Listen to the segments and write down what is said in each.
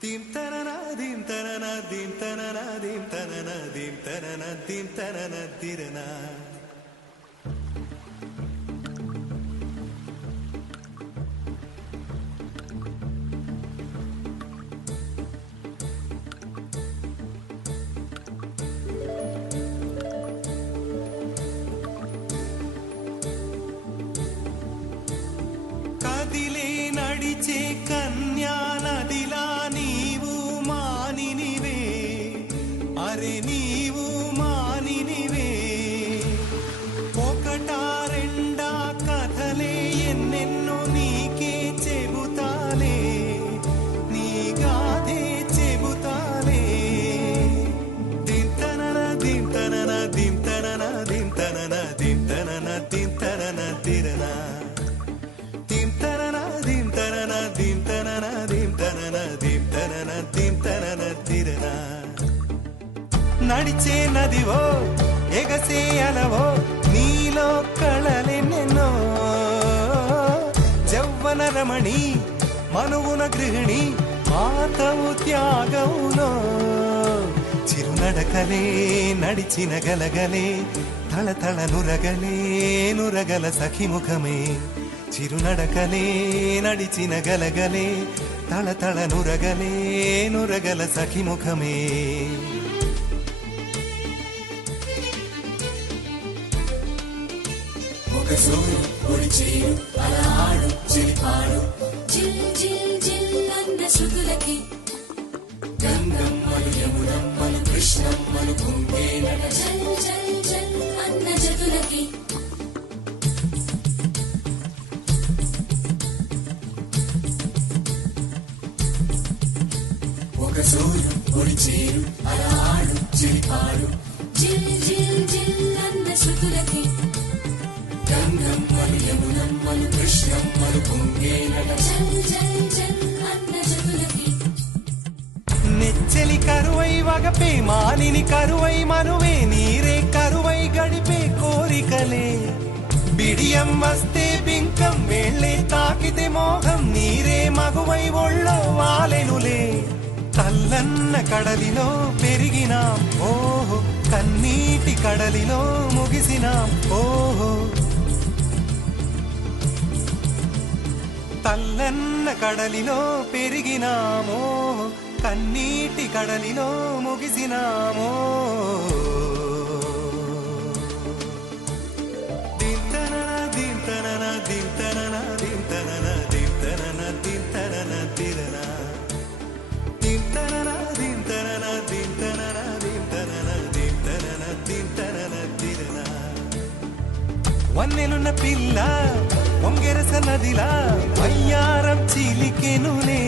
దీం తనన దీం తనన దీం తనన దీం తనన దీం తనన దీం తనన దిరనా కదిలే నడిచే కన్యా నదిలా నీవు మానినివే అరే నీవు మానినివే ఒకటా రెండా కథలే ఎన్నెన్నో నీకే చెబుతాలే నీ గాథే చెబుతాలే దింతనన దింతనన దింతనన దింతనన దింతనన దింతనన తిరనా నడిచే నదివో ఎగసే అలవో నీలో కళలెన్నెన్నో జవ్వన రమణి మనువున గృహిణి మాతవు త్యాగములో చిరునడకలే నడిచిన గలగలే తళతళ నురగలే నురగల సఖిముఖమే చిరునడకలే నడిచిన గలగలే తళతళ నురగలే నురగల సఖిముఖమే అలా ఆడు చిలిపాడు జిల్ జిల్ జిల్ అన్న శృతులకి గంగమ్మలు యమునమ్మలు కృష్ణమ్మలు కుంగేనట జల్ జల్ జల్ అన్న జతులకి ఒక సూర్యు ఒడి చేరు అలా ఆడు చిలిపాడు జిల్ జిల్ జిల్ అన్న శృతులకి గంగమ్మలు యమునమ్మలు కృష్ణమ్మలు కుంగేనట జల్ జల్ జల్ అన్న జతులకి నెచ్చలి కరువై వగపే మానిని కరువై మనువే నీరే కరువై గడిపే కోరికలే బిడియం వస్తే బింకం వేళ్ళే తాకితే మోహం నీరే మగువై ఒళ్ళో వాలెనులే తల్లన్న కడలిలో పెరిగినాం ఓహో కన్నీటి కడలిలో ముగిసినాం ఓహో తల్లన్న కడలిలో పెరిగినామో కన్నీటి కడలిలో ముగిసినామో దింతనన దింతనన దింతనన దింతనన దింతనన దింతనన తిరనా దింతనన దింతనన దింతనన దింతనన దింతనన దింతనన తిరనా వన్నెలున్న పిల్ల పొంగెరస నదిలా వయ్యారం చిలికెనులే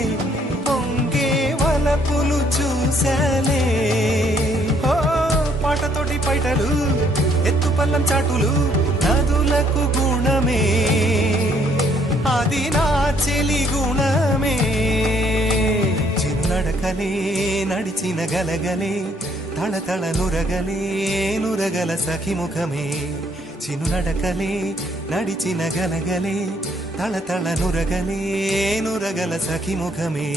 పొంగే వలపులు చూసాలే ఓ పాటతోటి పైటలు ఎత్తు పల్లం చాటులు నదులకు గుణమే అది నా చెలి గుణమే చిన్నడకలే నడిచిన గలగలే తళతళ నురగలే నురగల సఖిముఖమే చినునడకలే నడిచిన గలగలే తళతళ నురగలే నురగల సఖిముఖమే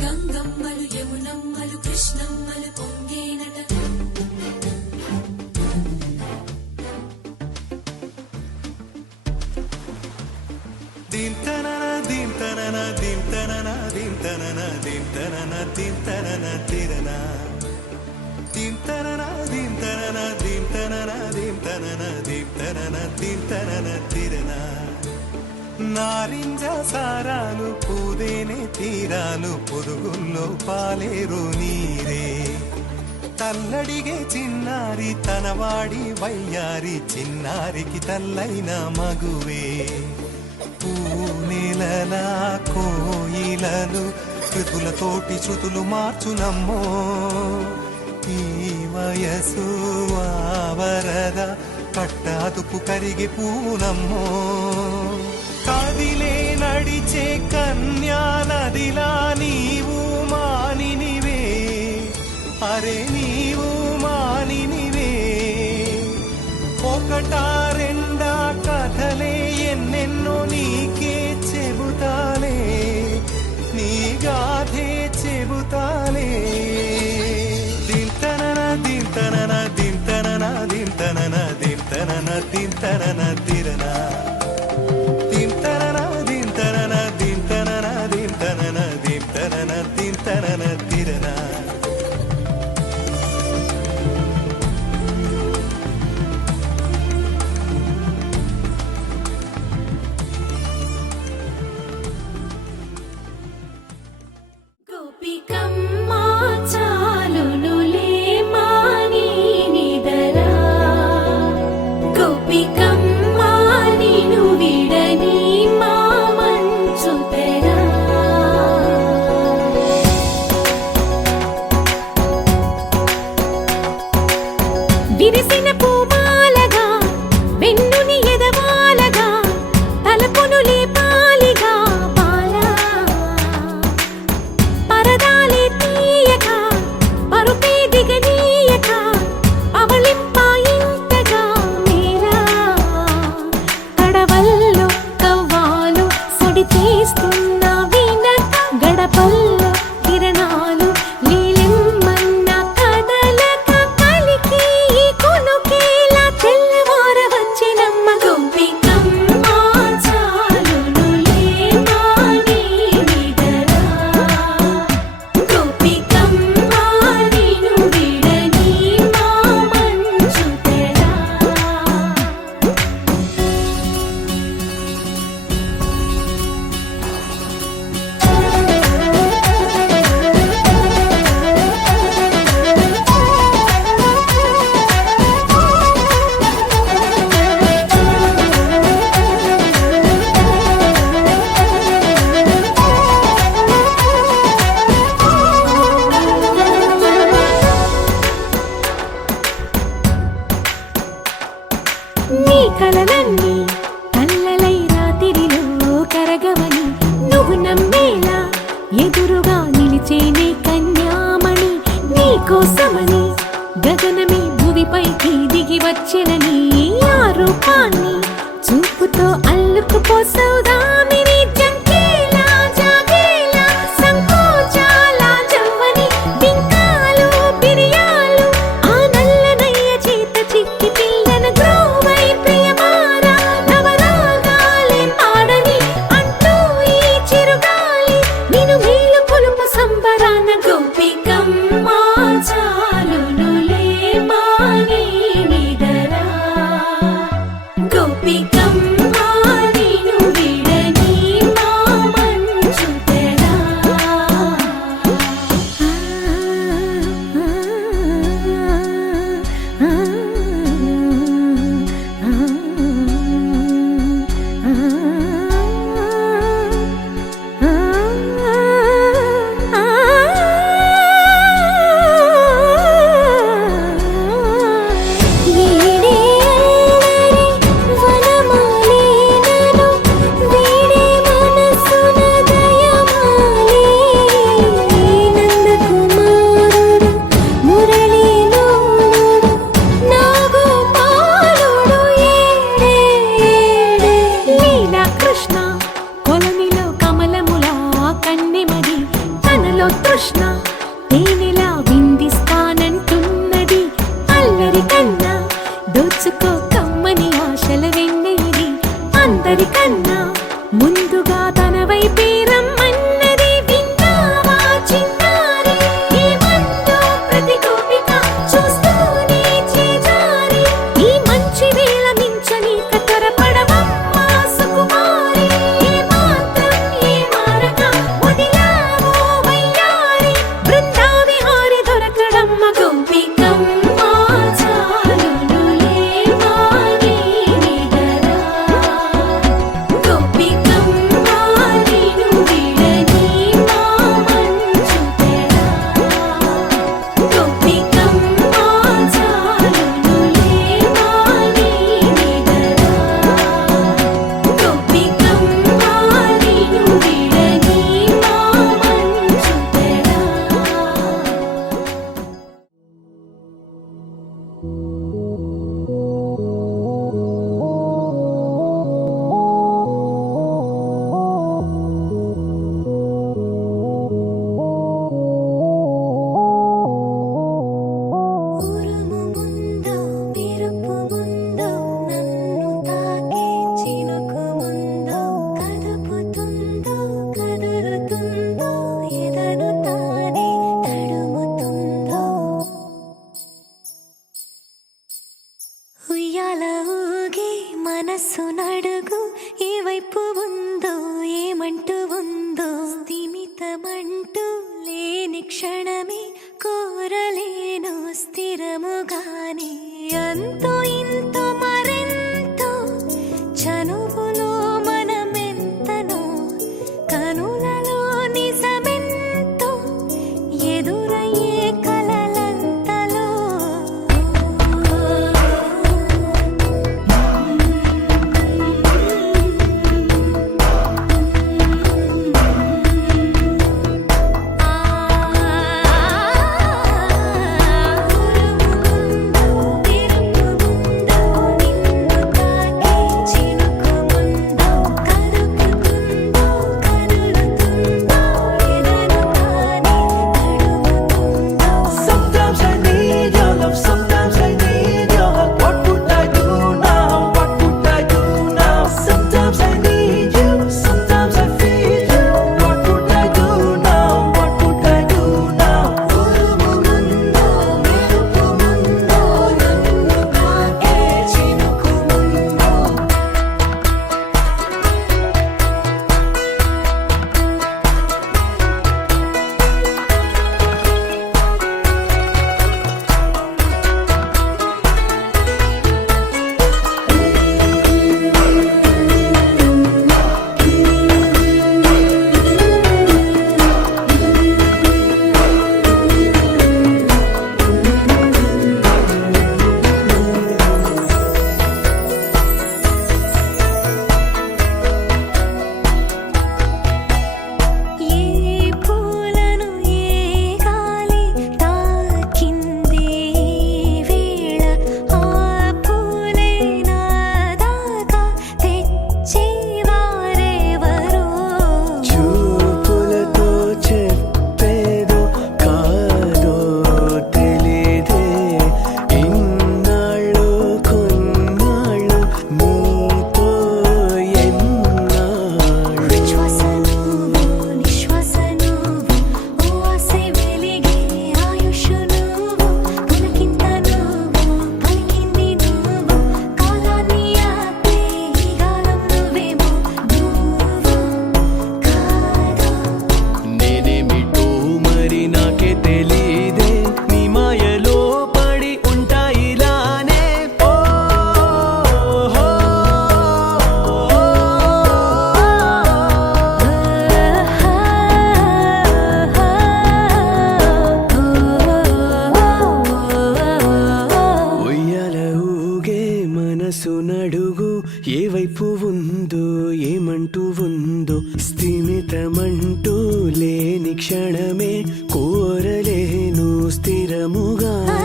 గంగమ్మలు యమునమ్మలు కృష్ణమ్మలు పొంగేనట దింతనన దింతనన దింతనన దింతనన దింతనన దింతనన తిరనా దింతనన దింతనన దింతనన దింతనన దింతనన దింతనన తిరనా నారింజ సారాలు పూదేనే తీరాలు పొరుగుల్లో పాలేరు నీరే తల్లడిగే చిన్నారి తనవాడి వయ్యారి చిన్నారికి తల్లైన మగువే పూనెలలా కోయిలలు కృతులతోటి శృతులు మార్చునమ్మో ఈ వయసు ఆవరద కట్టాదుపు కరిగి పూనమ్మో కదిలే నడిచే కన్యా నదిలా నీవు మానినివే అరే నీవు మానినివే ఒకటా రెండా కథలే ఎన్నెన్నో నీకే చెబుతాలే నీ గాథే చెబుతాలే దింతనన దింతనన దింతనన దింతనన దింతనన దింతనన దిరనా దింతనన దింతనన దింతనన దింతనన దింతనన దింతనన దిరనా గోపికమ్మా చాలునులే మాని నిదరా గోపికమ్మా నిను విడని మా మంచు తెరా విరిసిన పూమాలగా వెన్నుని ఎదవాలగా తలపును లేపాలిగా బాలా పరదాలే తీయక పరుపే దిగనీయక అవలింపాయింతగా మేరా కడవల్లో కవ్వాలు సడి తీస్తున్న వినక గడపల్లో కిరణాలు నీలిమ్మన్న కదలక కలికి ఈ కొనుకేలా తెల్లవార వచ్చినమ్మ గోపికమ్మా చాలునులే మాని నిదరా గోపికమ్మా నిను విడని మా మంచు తెరా నీ కలలన్నీ కల్లలై రాత్రిలో కరగవని నువ్వు నమ్మేలా ఎదురుగా నిలిచేనే కన్యామణి నీ కోసమని గగనమే భూమిపైకి దిగి వచ్చినని ఆ రూపాన్ని చూపుతో అల్లుకుపోసౌదామిని జంకేలా జాగేలా సంకోచాల జవ్వని బింకాలు బిరియాలు ఆ నల్లనయ్య చేత చిక్కి పిల్లన గ్రోవై ప్రియమారా నవరాగాలే పాడని అంటూ ఈ చిరుగాలి నిన్ను మేలు కొలుపు సంబరాన గోపికమ్మా చాలునులే మాని నిదరా గోపికమ్మా నిను విడని మా మంచు తెరా వీడే అల్లరి వనమాలినను వీడే మనసున దయమాలి నందకుమారుడు మురళీలోలుడు నాగోపాలుడు ఏడే ఏడే లీలా కృష్ణ కొలనిలో కమలములా కన్నెమది తనలో తృష్ణ తేనెలా విందిస్తానంటున్నది అల్లరి కన్నా దోచుకో కమ్మని ఆశల వెన్నెయిది అందరికన్నా ముందుగా తన వైపే రమ్మన్నది విన్నావా చిన్నారి ఏమందో ప్రతి గోపిక చూస్తూనే చేజారి ఈ మంచి వేళ మించని కతరపడవమ్మా సుకుమారి ఏ మాత్రం ఏ మారక వదిలావో వయ్యారి బృందావిహారి దొరకడమ్మ గోపికమ్మా చాలునులే మాని నిదరా స్థిమితమంటూ లేని క్షణమే కోరలేను స్థిరముగానే అంతో ఇంతో మరెంతో చనువులో మనమెంతనో కనులలో నిజమెంతో ఎదురయ్యే కలలంతలో Sometimes I need your love, sometimes I need your hug. What would I do now? What would I do now? Sometimes I need you, sometimes I feel you. What would I do now? What would I do now? ఏ పూలను ఏ గాలి తాకింది వేళ ఆ పూలే నాదాకా తెచ్చేవారెవరో చూపులతో చెప్పేదో కాదో తెలీదే ఇన్నాళ్ళు కొన్నాళ్ళు నీతో ఎన్నాళ్ళు ఉచ్ఛ్వాస నువ్వు నిశ్వాస నువ్వు ఓ ఆసై వెలిగే ఆయుష్ నువ్వు పులకింత నువ్వు పలికింది నువ్వు కాలాన్ని ఆపే ఈ గాలం నువ్వేమో నువ్వు కాదు నేనేమిటో మరి నాకే తెలీదే నీ మాయలో పడి ఉంటా ఇలానే ఓ హో ఉయ్యాల ఊగే మనసు నడుగు ఏ వైపు ఉందో ఏమంటూ ఉందో స్థిమితమంటూ లేని క్షణమే కోరలేను స్థిరముగానే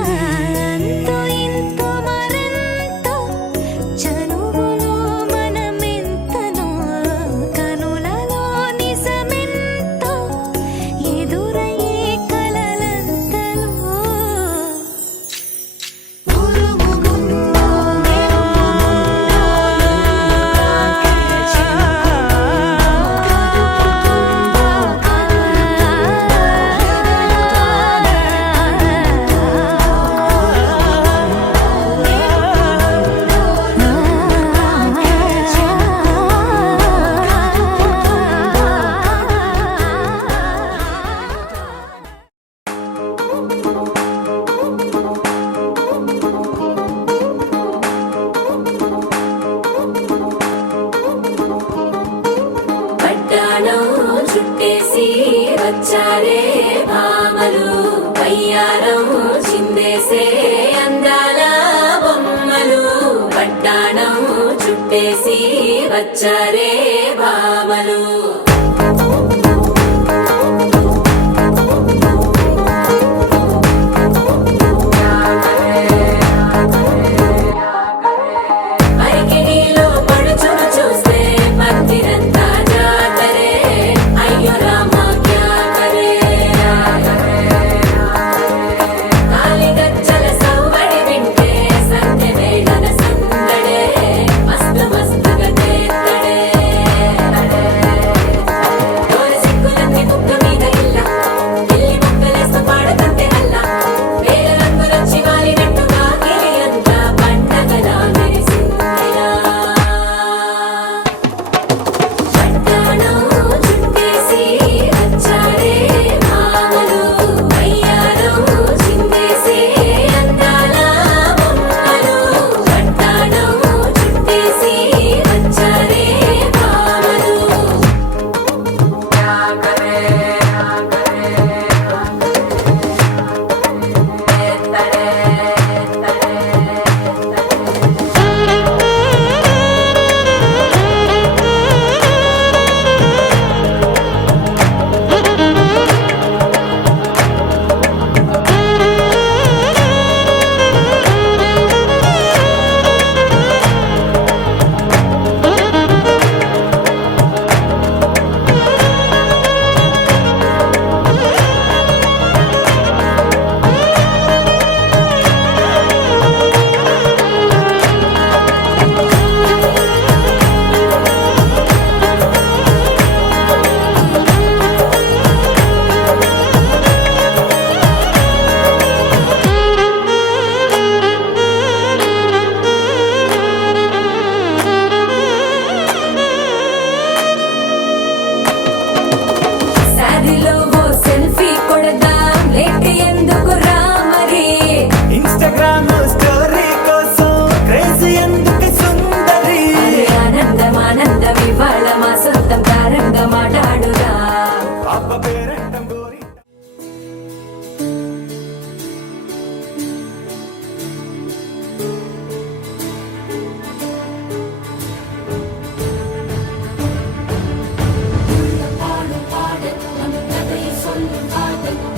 అంతో ఇంతో మరెంతో చనువులో మనమెంతనో కనులలో నిజమెంతో ఎదురయ్యే కలలంతలో పట్టాణం చుట్టేసి వచ్చారే భామలు పయ్యారం చిందేసే అందాల బొమ్మలు పట్టాణం చుట్టేసి వచ్చారే భామలు అరికిణీలో పడుచును చూస్తే పత్తిరంతా జాతరే అయ్యో రామా క్యా కరే కాలిగజ్జల సవ్వడి వింటే సంధ్య వేళన సందడే మస్తు మస్తుగా చేత్తడే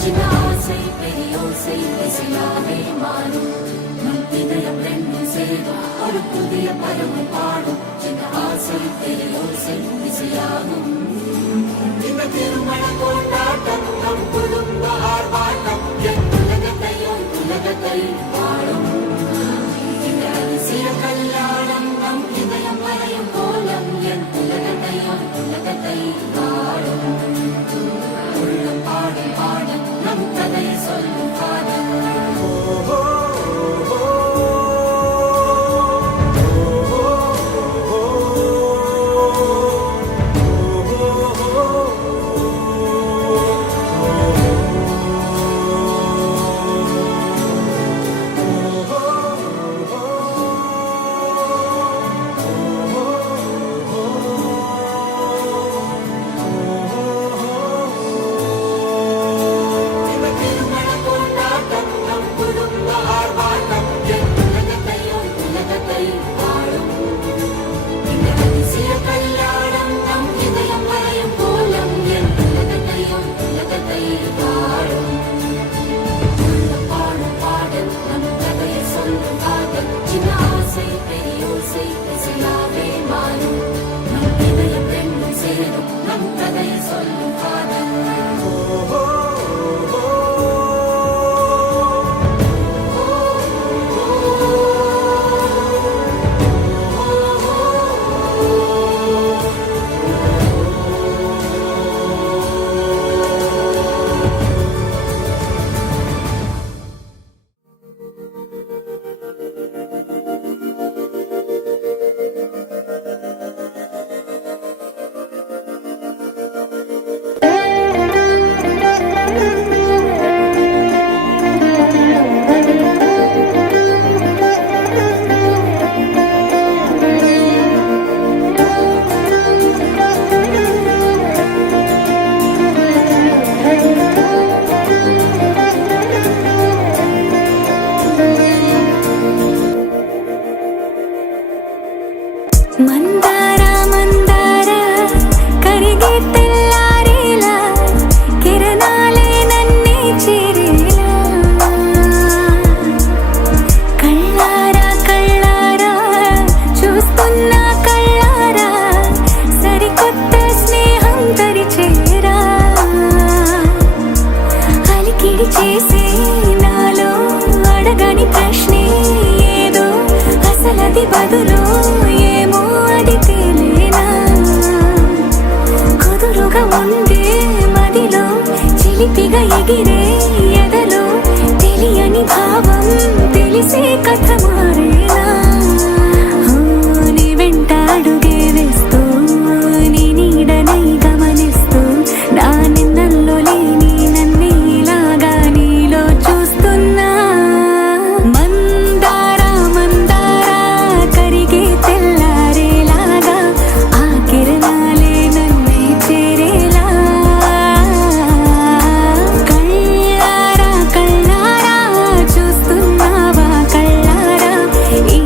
சின்ன ஆசை பெரியோசை இசையாவே மாறும் நம் இதயம் ரெண்டும் சேரும் ஒரு புதிய பருவம் பாடும் சின்ன ஆசை பெரியோசை இசையாகும் இந்த திருமண கொண்டாட்டம் நம் குடும்ப ஆர்ப்பாட்டம் என் உலகத்தை வாழும் இந்த அதிசய கல்யாணம் நம் இதயம் வரையும் கோலம் என் உலகத்தை வாழும் உள்ளம் பாடும் பாடும் நம் கதையை சொல்லும் காதல் మందార మందార కరిగే తెల్లారేలా కిరణాలే నన్నే చేరేలా కళ్ళారా కళ్ళారా చూస్తున్నా కళ్ళారా సరికొత్త స్నేహం తరిచేరా అలికిడి చేసే నాలో అడగని ప్రశ్నే ఏదో అసలది బదులు ఏమో అది తేలేనా కుదురుగా ఉండే మదిలో చిలిపిగా ఎగిరే ఎదలో తెలియని భావం తెలిసే కథ మారేనా నీ వెంట అడుగే వేస్తూ నీ నీడనై గమనిస్తూ నా నిన్నల్లో లేని నన్నే ఇలాగా నీలో చూస్తున్నా మందార మందార కరిగే తెల్లారేలాగా ఆ కిరణాలే నన్నే చేరేలా కళ్ళారా కళ్ళారా చూస్తున్నావా కళ్ళారా ఈ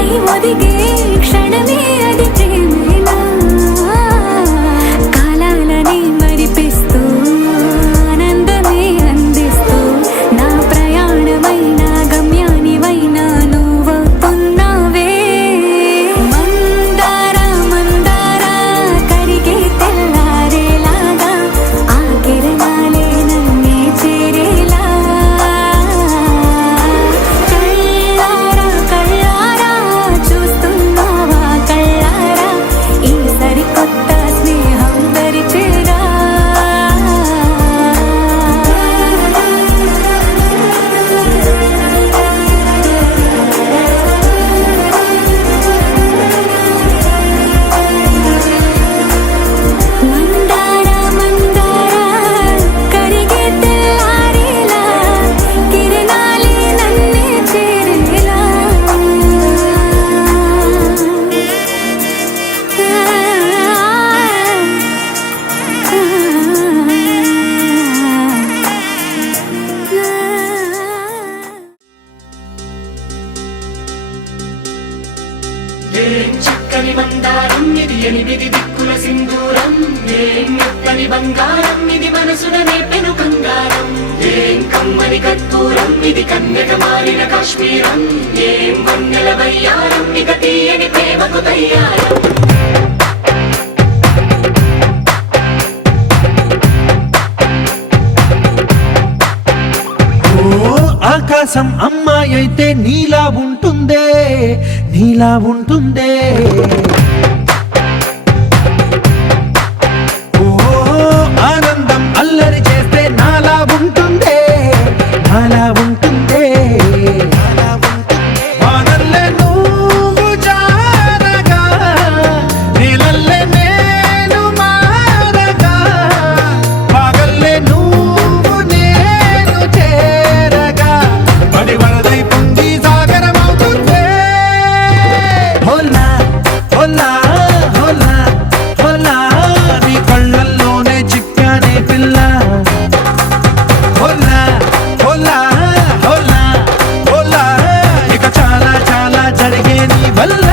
పై ఒదిగే క్షణమే అది ప్రేమేనా కాలాలని మరిపిస్తూ ఆనందమే అందిస్తూ నా ప్రయాణమైన గమ్యానివైనా నువ్వవుతున్నావే మందార మందార కరిగే తెల్లారేలాగా ఆ కిరణాలే నన్నే చేరేలా కళ్ళారా కళ్ళారా చూస్తున్నావా కళ్ళారా ఈ సరికొత్త స్నేహం దరిచేరా మందార మందార కరిగే తెల్లారేలా కిరణాలే నన్నే చేరేలా ఏం చక్కని మందారం ఇది ఎనిమిది దిక్కుల సింధూరం ఏం మెత్తని బంగారం ఇది మనసున నేపెను కంగారం ఏం కమ్మని కర్పూరం ఇది కన్యక మారిన కాశ్మీరం ఏం వన్నెల వయ్యారం ఇక తీయని ప్రేమకు తయ్యారం ఓ ఆకాశం అమ్మాయి అయితే నీలా ఉంటుందే నీలా ఉంటుందే ఓ ఆనందం అల్లరి చేస్తే నాలా ఉంటుందే నాలా ఉంటుందే వానల్లే నువ్వు జారగా నీలల్లే నేను మారగా పగల్లే నువ్వు నేను చేరగా పడి వరదై పొంగి సాగరమవుతుందే హోలా హోలా హోలా హోలా నీ కళ్ళల్లోనే చిక్కానే పిల్ల హోలా హోలా హోలా హోలా ఇక చాలా చాలా జరిగే నీ వల్ల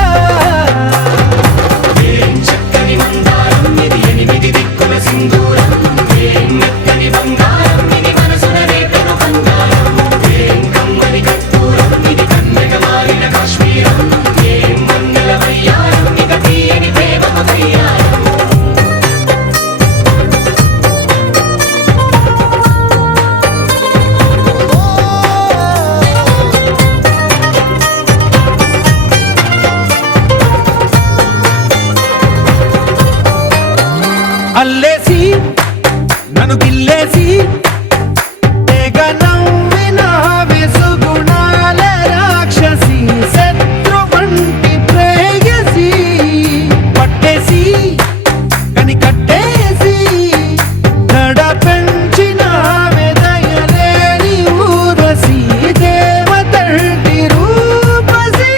ఏం చక్కని మందారం ఇది ఎనిమిది దిక్కుల సింధూరం ఏం మెత్తని బంగారం ఇది మనసున రేపెను కంగారం ఏం కమ్మని కర్పూరం ఇది కన్యక మారిన కాశ్మీరం ఏం వన్నెల వయ్యారం ఇక తీయని ప్రేమకు తయ్యారం అల్లేసి నన్ను గిల్లేసి తెగ నవ్విన వెసుగుణాల రాక్షసి శత్రు వంటి ప్రేయసి పట్టేసి కని కట్టేసి దడ పెంచిన వెదయలేని ఊరసి దేవతంటి రూపసి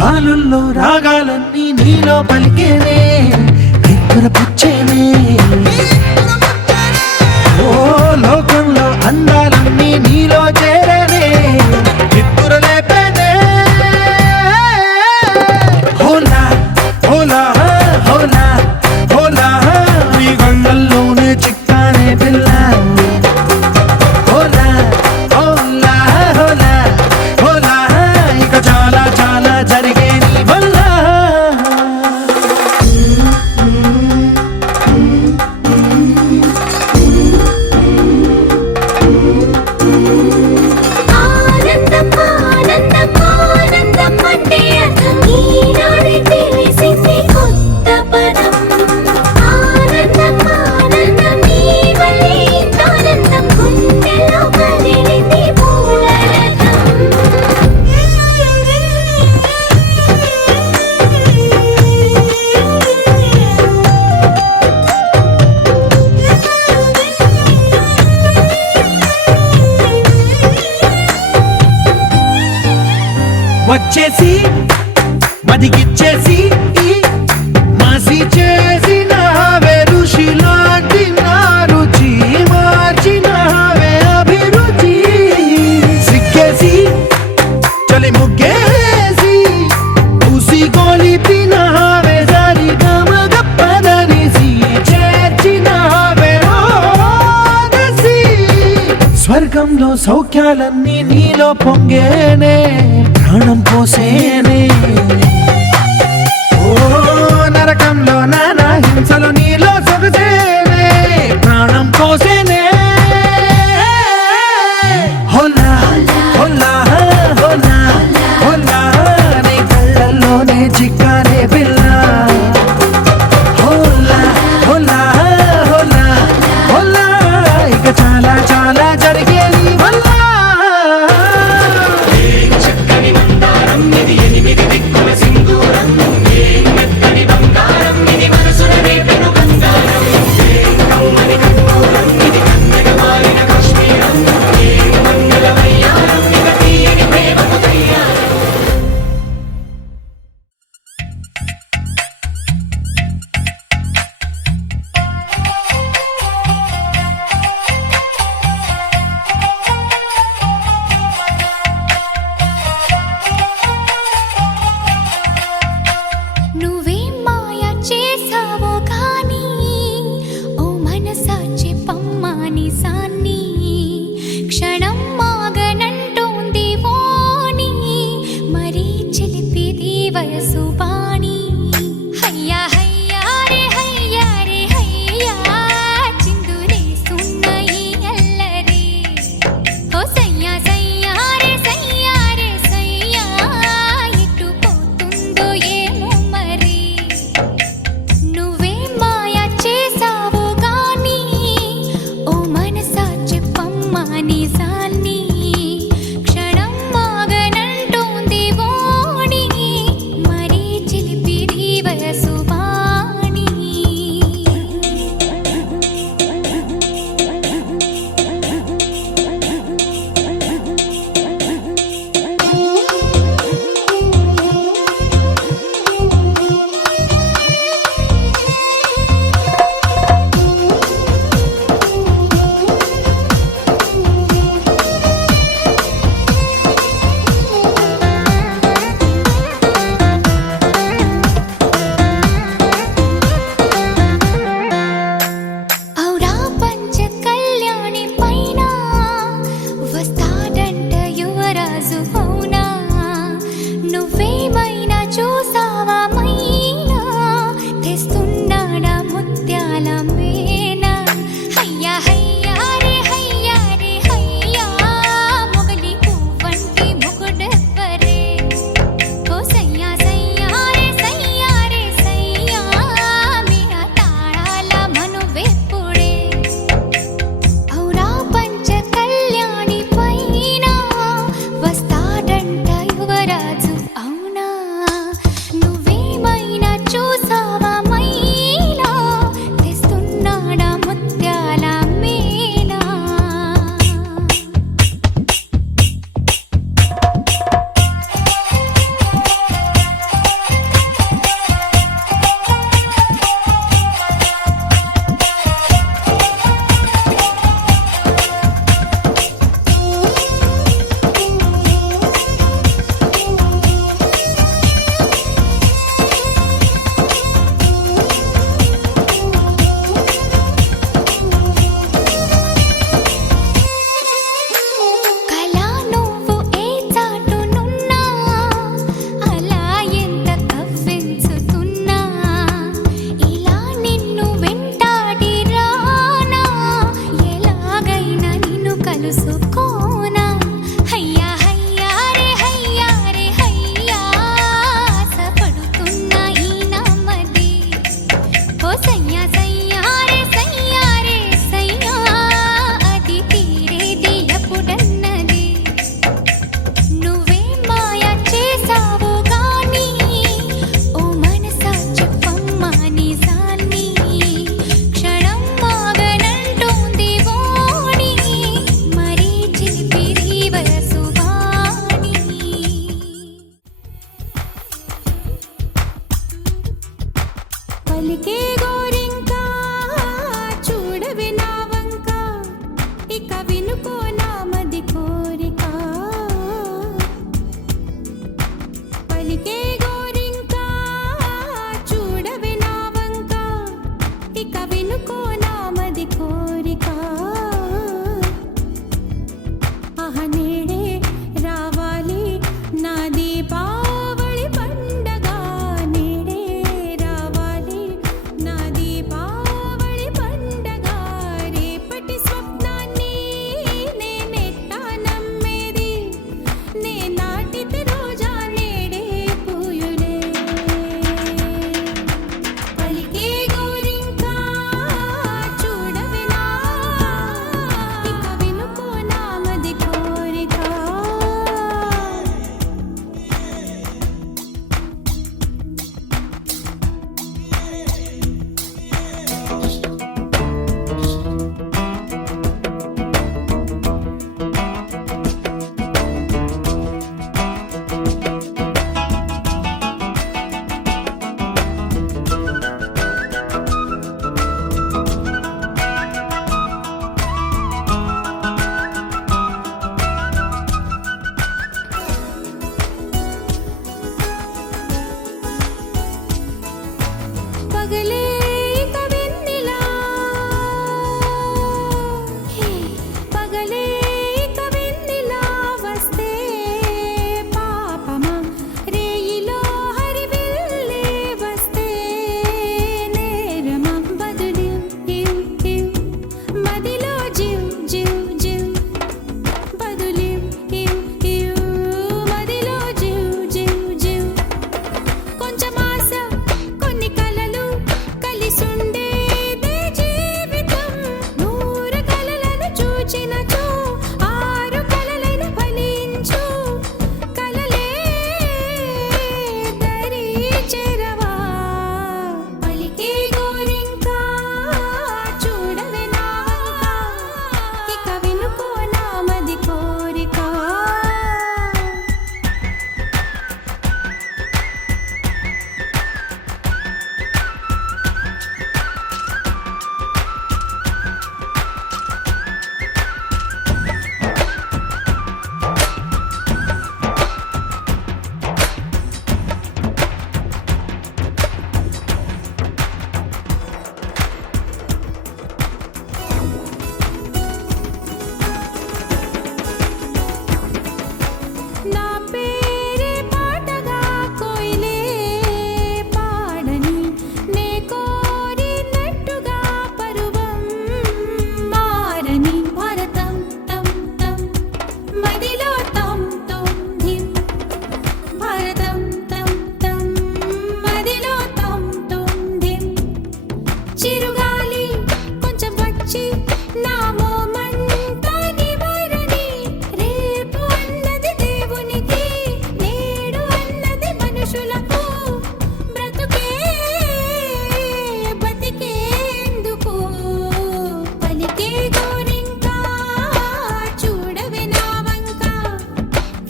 గాలుల్లో రాగాలన్నీ నీలో పలికేనే పుచ్చేనే ఓ లోకంలో అందాలన్నీ నీలో చేరనే నిద్దురలేపేనే హోలా హోలా హోలా హోలా నీ గంగల్లోనే చిక్కానే పిల్ల హోలా హోలా హోలా హోలా ఇక చాలా చాలా జరిగే నీ వల్ల ఆనందం ఆనందం ఆనందం అంటే అర్థం ఈనాడే తెలిసింది కొత్త పదం ఆనందం ఆనందం నీ వల్లే ఇంత ఆనందం గుండెలో కదిలింది పూలరథం వచ్చేసి మదిగిచ్చేసి మాసి చేసిన ఋషిలాంటి నా రుచి మార్చినవే అభిరుచి సిక్కేసి చలి ముగ్గేసి స్వర్గంలో సౌఖ్యాలన్నీ నీలో పొంగేనే ప్రాణం పోసేనే ఓ నరకంలో నానా హింసలు నీలో సొగసేనే ప్రాణం పోసేనే హోలా హోలా హోలా హోలా నీ కళ్ళల్లోనే చిక్కానే పిల్ల హోలా హోలా హోలా హోలా ఇక చాలా చాలా జరిగేది వల్ల చక్కని మందారం ఇది ఎనిమిది దిక్కుల సింధూరం ఏం మెత్తని బంగారం ఇది మనసున రేపెను బంగారం ఏం కమ్మని కర్పూరం ఇది కన్నెగ మారిన కాశ్మీరం ఏం మంగళ వయ్యారం ఇక తీయని ప్రేమకు తయ్యారం నువ్వేం మాయ చేసావో కానీ ఓ మనసా చెప్పమ్మాని సాన్ని క్షణం మాగనంటోంది వాణి మరీ చిలిపిది వయసు బాణి హయ్యా హయ్యా రే హయ్యా చిందులేస్తున్న ఈ అల్లరి ఓ సయ్యా సయ్యా రే సయ్యా ఎటు పోతుందో ఏమో మరి నువ్వే మాయ చేసావో గాని ఓ మనసా చెప్పమ్మా నిజాన్ని క్షణం మాగనంటోంది వాణి మరీ చిలిపిది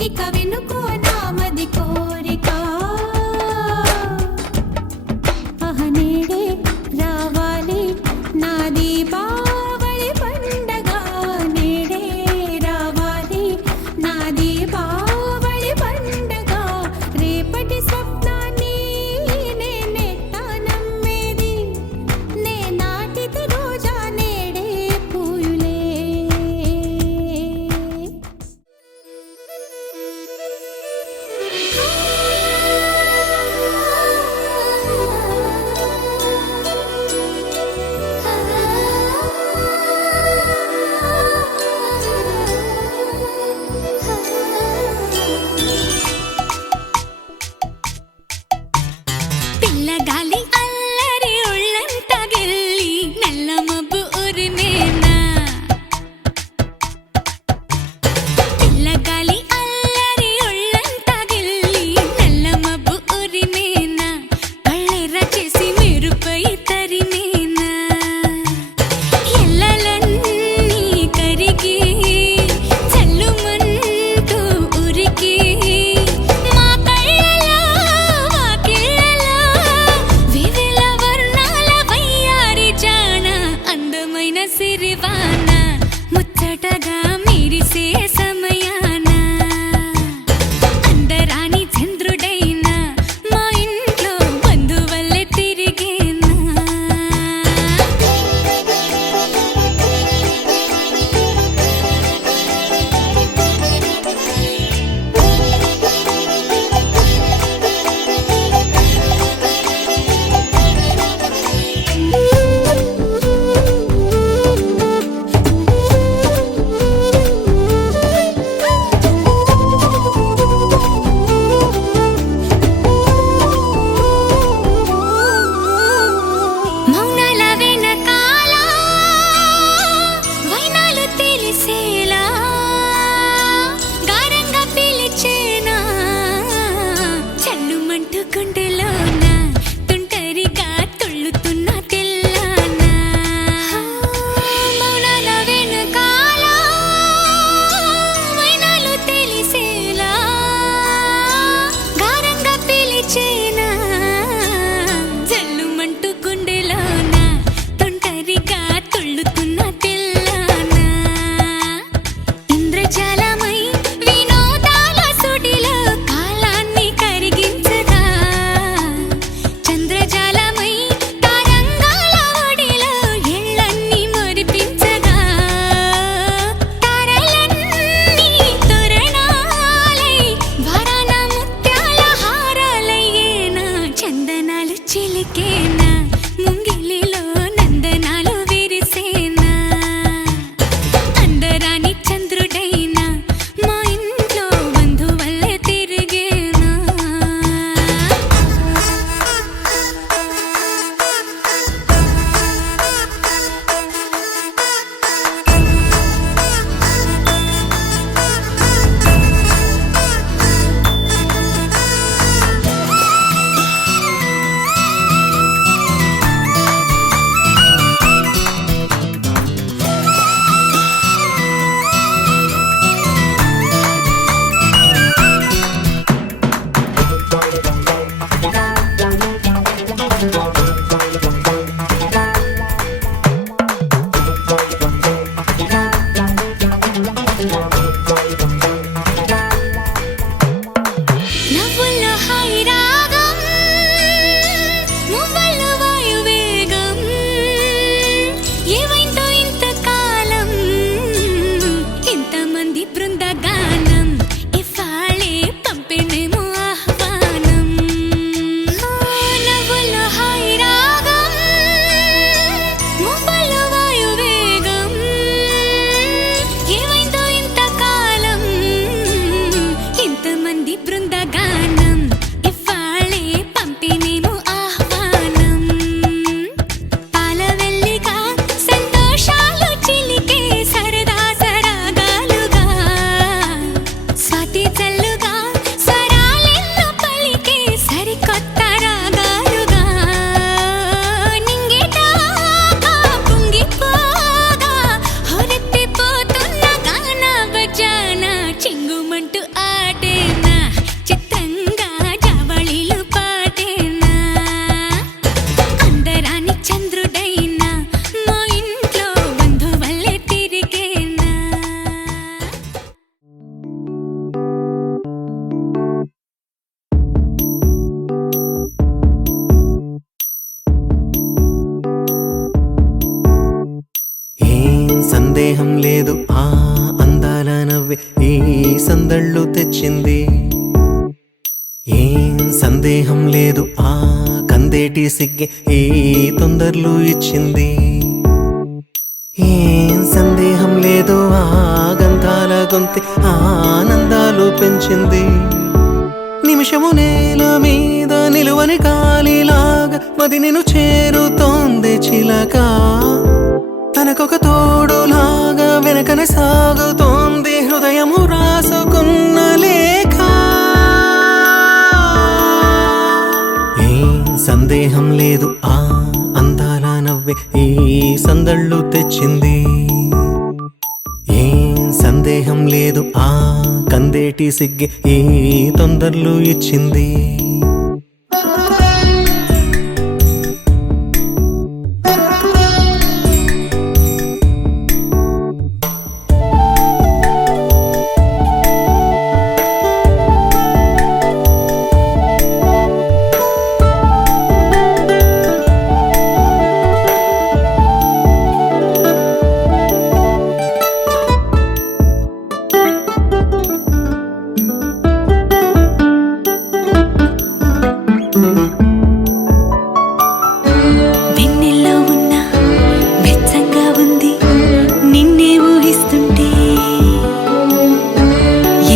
ఇక వినుకో నామది కోరిక నేడే రావాలి నా దీపావళి పండగ నేడే రావాలి నా దీపావళి పండగ రేపటి స్వప్నాన్ని నేనెట్టా నమ్మేది నే నాటిత రోజా నేడే పూయులే నవ్వే ఈ సందళ్ళు తెచ్చింది. ఏం సందేహం లేదు ఆ కందేటి సిగ్గే ఈ తొందరలు ఇచ్చింది. ఏం సందేహం లేదు ఆ గంధాల గొంతి ఆనందాలు పెంచింది. నిమిషము నేల మీద నిలువని కాలిలాగా మది నిన్ను చేరుతోంది చిలక. తనకొక తోడులాగా వెనకనే సాగుతోంది హృదయము రాసుకున్న లేఖ. ఏం సందేహం లేదు ఆ అందాల నవ్వే ఈ సందళ్ళు తెచ్చింది. ఏం సందేహం లేదు ఆ కందేటి సిగ్గే ఈ తొందరలు ఇచ్చింది. వెన్నెల్లో ఉన్న వెచ్చంగా ఉంది నిన్నే ఊహిస్తుంటే.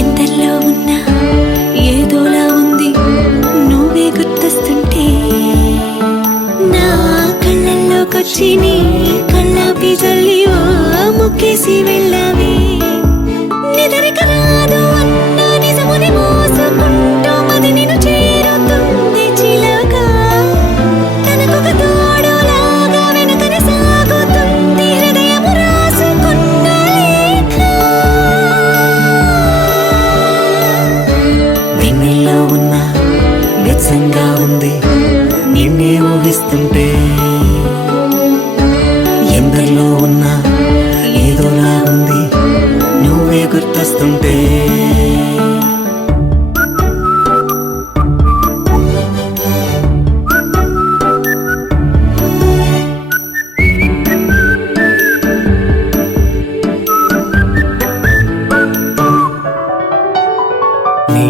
ఎందల్లో ఉన్న ఏదోలా ఉంది నువ్వే గుర్తొస్తుంటే. నా కళ్ళల్లోకొచ్చి నీ కళ్ళాపి జల్లి ఓ ముక్కేసి వెళ్ళావే. నిదరిక రాదు అన్న నిజముని మోసుకుంటూ మది నిన్ను చేరుతుంది చిలక. తనకొక తోడులాగా వెనుకనే సాగుతుంది హృదయము రాసుకున్న లేఖ. వెన్నెల్లో ఉన్న వెచ్చంగా ఉంది నిన్నే ఊహిస్తుంటే. ఎందరిలో ఉన్న ఏదోలా ఉంది నువ్వే గుర్తొస్తుంటే. నీ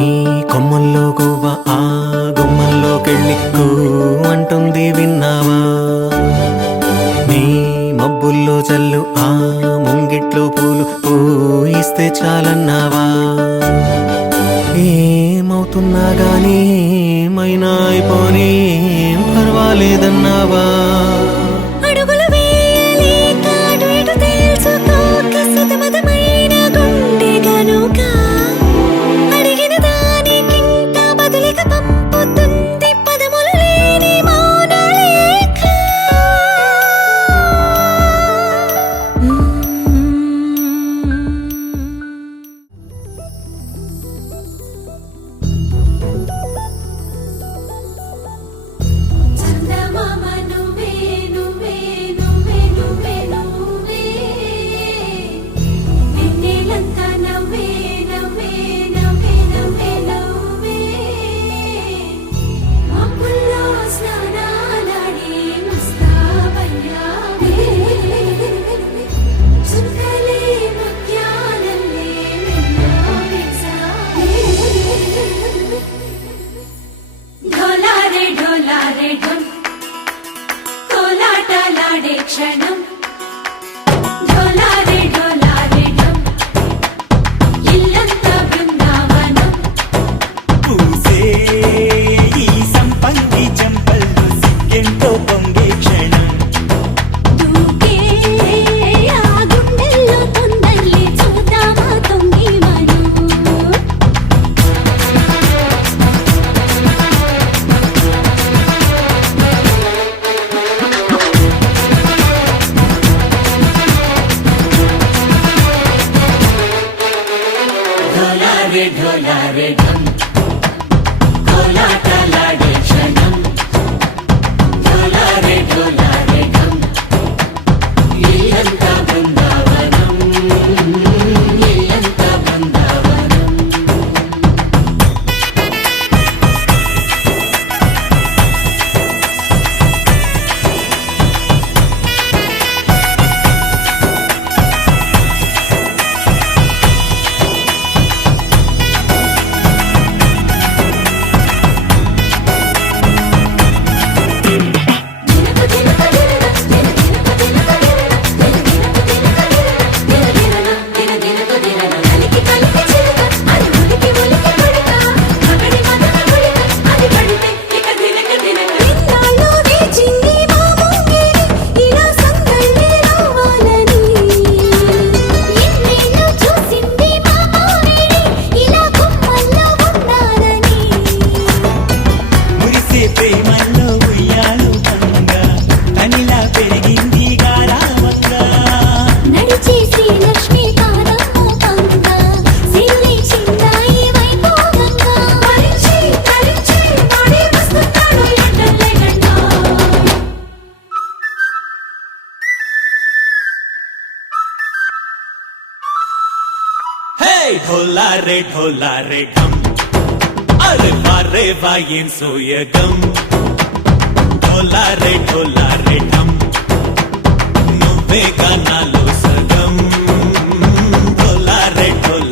కొమ్మల్లో గువ్వ ఆ గుమ్మల్లోకెళ్ళి కూ అంటుంది విన్నావా. నీ మబ్బుల్లో చల్లు ఆ ముంగిట్లో పూలు పూయిస్తే చాలన్నావా. ఏమవుతున్నా గానీ ఏమైనా అయిపోనీ ఏం పర్వాలేదన్నావా. అడుగులు వేయలేక అటు ఇటు తేల్చుకోక సతమతమైన గుండె గనుక అడిగిన దానికింత బదులిక పంపుతుంది పదములు లేని మౌన లేఖ. చందమామ నువ్వే నువ్వే నువ్వే నువ్వే నువ్వే. వెన్నెలంతా నవ్వే నవ్వే నవ్వే నవ్వే నవ్వే. మబ్బుల్లో స్నానాలాడి ముస్తాబయ్యావే. చుక్కలే ముత్యాలల్లే వెన్నో వేసావే. ఢోలారే ఢోలారే ఢోల్ కోలాటలాడే క్షణం. ఢోలారే ఢోలారే ఢోల్ ఇల్లంతా బృందావనం. పూసే ఈ సంపంగి చెంపల్లో సిగ్గెంతో పొంగే క్షణం. దూకే ఆ గుండెల్లో తొందల్లి చూద్దామా తొంగి మనం. ఢోలారే ఢోలారే ఢమ్ కోలాటలాడే క్షణం. ఢోలారే ఢోలారే ఢమ్ ఇల్లంతా బృందావనం. ఇల్లంతా బృందావనం. ढोला रे ढम अरे వా ఏం సోయగం ढोला रे ढम నువ్వే నాలో సగం ढोला रे ढोला